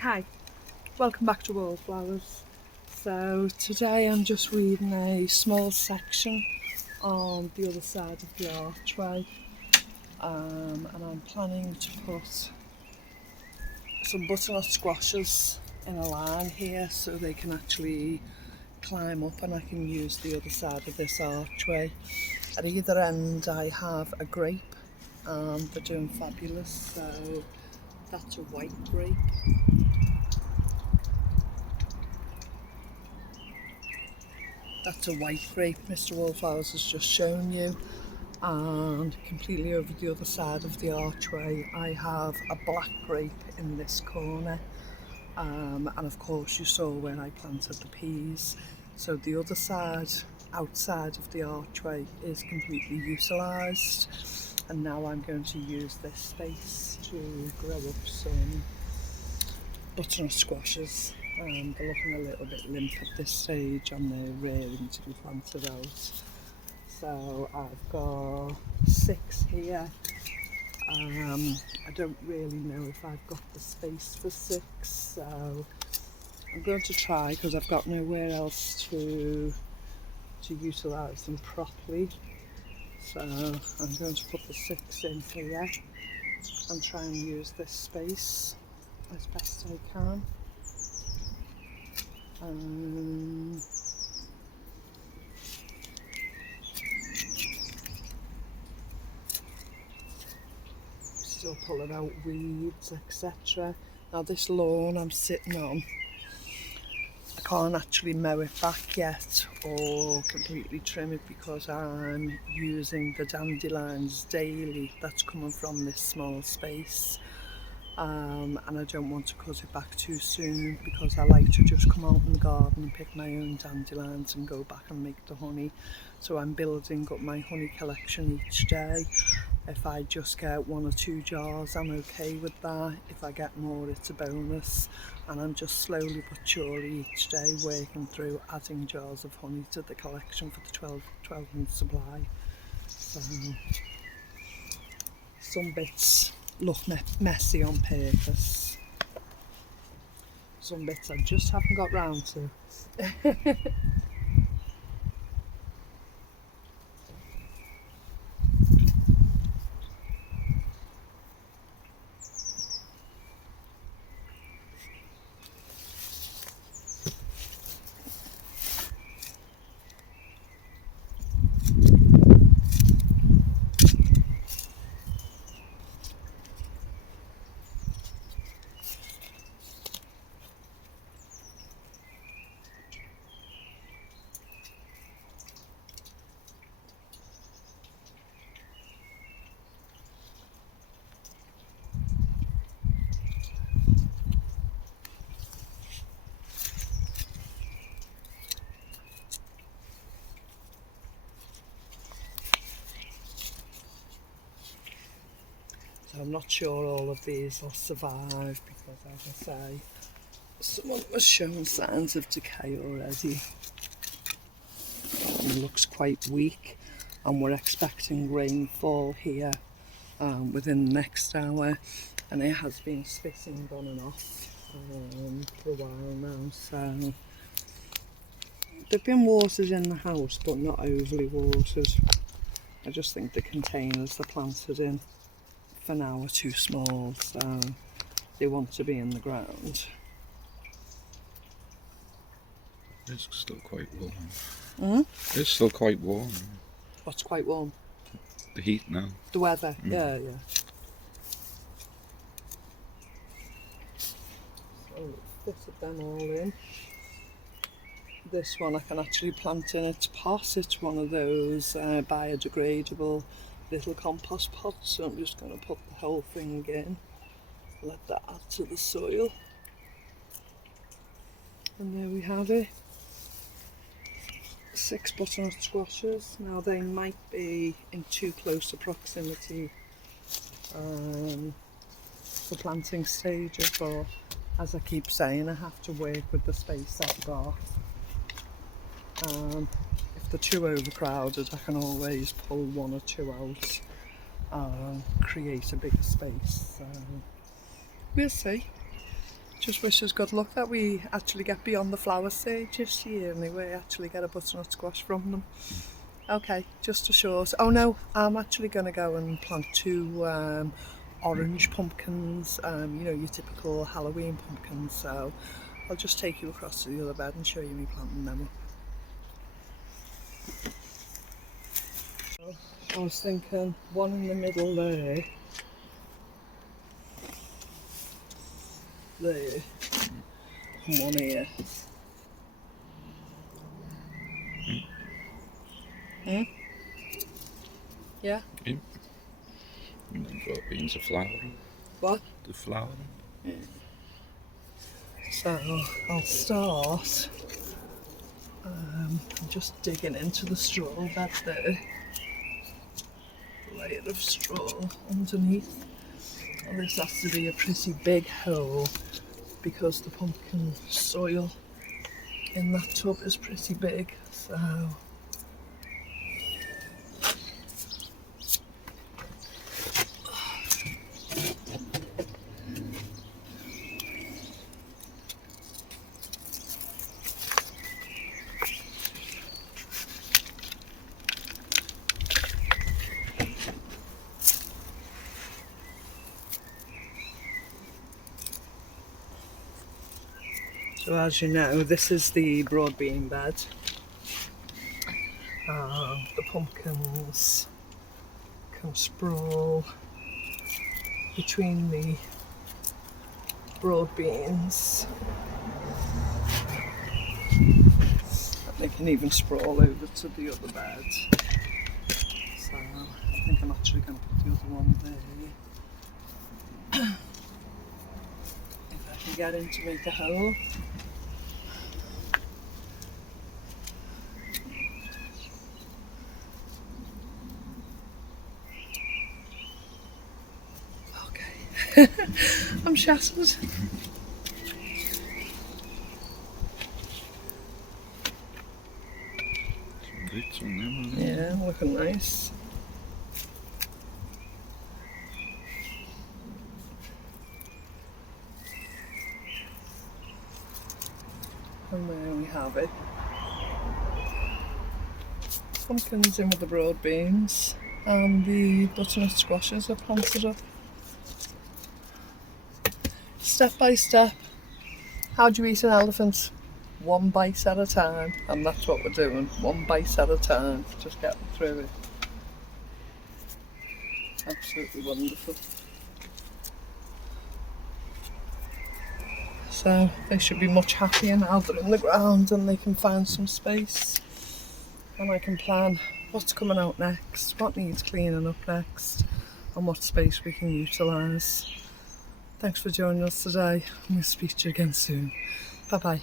Hi, welcome back to Wallflowers. So today I'm just weeding a small section on the other side of the archway, and I'm planning to put some butternut squashes in a line here so they can actually climb up and I can use the other side of this archway. At either end I have a grape and they're doing fabulous, so that's a white grape. That's a white grape Mr. Wallflowers has just shown you, and completely over the other side of the archway I have a black grape in this corner, and of course you saw where I planted the peas, so the other side outside of the archway is completely utilised, and now I'm going to use this space to grow up some butternut squashes. They're looking a little bit limp at this stage and they're raring to be planted out. So I've got 6 here. I don't really know if I've got the space for 6, so I'm going to try because I've got nowhere else to utilise them properly. So I'm going to put the 6 in here and try and use this space as best I can. Still pulling out weeds, etc. Now this lawn I'm sitting on, I can't actually mow it back yet or completely trim it because I'm using the dandelions daily that's coming from this small space. And I don't want to cut it back too soon because I like to just come out in the garden and pick my own dandelions and go back and make the honey. So I'm building up my honey collection each day. If I just get 1 or 2 jars, I'm okay with that. If I get more, it's a bonus. And I'm just slowly but surely each day working through adding jars of honey to the collection for the 12-month supply. So some bits look messy on purpose. Some bits I just haven't got round to. So I'm not sure all of these will survive because, as I say, some of them are showing signs of decay already. It looks quite weak, and we're expecting rainfall here within the next hour, and it has been spitting on and off for a while now. So they've been watered in the house, but not overly watered. I just think the containers they're planted in for now are too small, so they want to be in the ground. It's still quite warm. Mm? It's still quite warm. What's quite warm? The heat now. The weather, yeah. So fitted them all in. This one I can actually plant in its pot. It's one of those biodegradable little compost pots, so I'm just going to put the whole thing in, let that add to the soil, and there we have it. 6 butternut squashes. Now they might be in too close a proximity for planting stages, but as I keep saying, I have to work with the space I've got. If they're too overcrowded, I can always pull 1 or 2 out and create a bigger space. So we'll see. Just wish us good luck that we actually get beyond the flower stage this year and we actually get a butternut squash from them. Okay, just a short. Oh no, I'm actually going to go and plant 2 orange pumpkins, you know, your typical Halloween pumpkins. So I'll just take you across to the other bed and show you me planting them up. I was thinking one in the middle there, and one here. Hmm? Yeah? Yeah. And then broad beans are flowering. What? They're flowering. Yeah. So I'll start just digging into the straw bed there. Layer of straw underneath. And this has to be a pretty big hole because the pumpkin soil in that tub is pretty big. So as you know, this is the broad bean bed. The pumpkins can sprawl between the broad beans. And they can even sprawl over to the other bed. So I think I'm actually going to put the other one there. If I can get in to make a hole. Okay. I'm shattered. Some roots on them, Yeah, looking nice. And there we have it. Pumpkins in with the broad beans and the butternut squashes are planted up. Step by step. How do you eat an elephant? One bite at a time, and that's what we're doing. One bite at a time, just getting through it. Absolutely wonderful. So they should be much happier now they're in the ground and they can find some space. And I can plan what's coming out next, what needs cleaning up next, and what space we can utilise. Thanks for joining us today, and we'll speak to you again soon. Bye bye.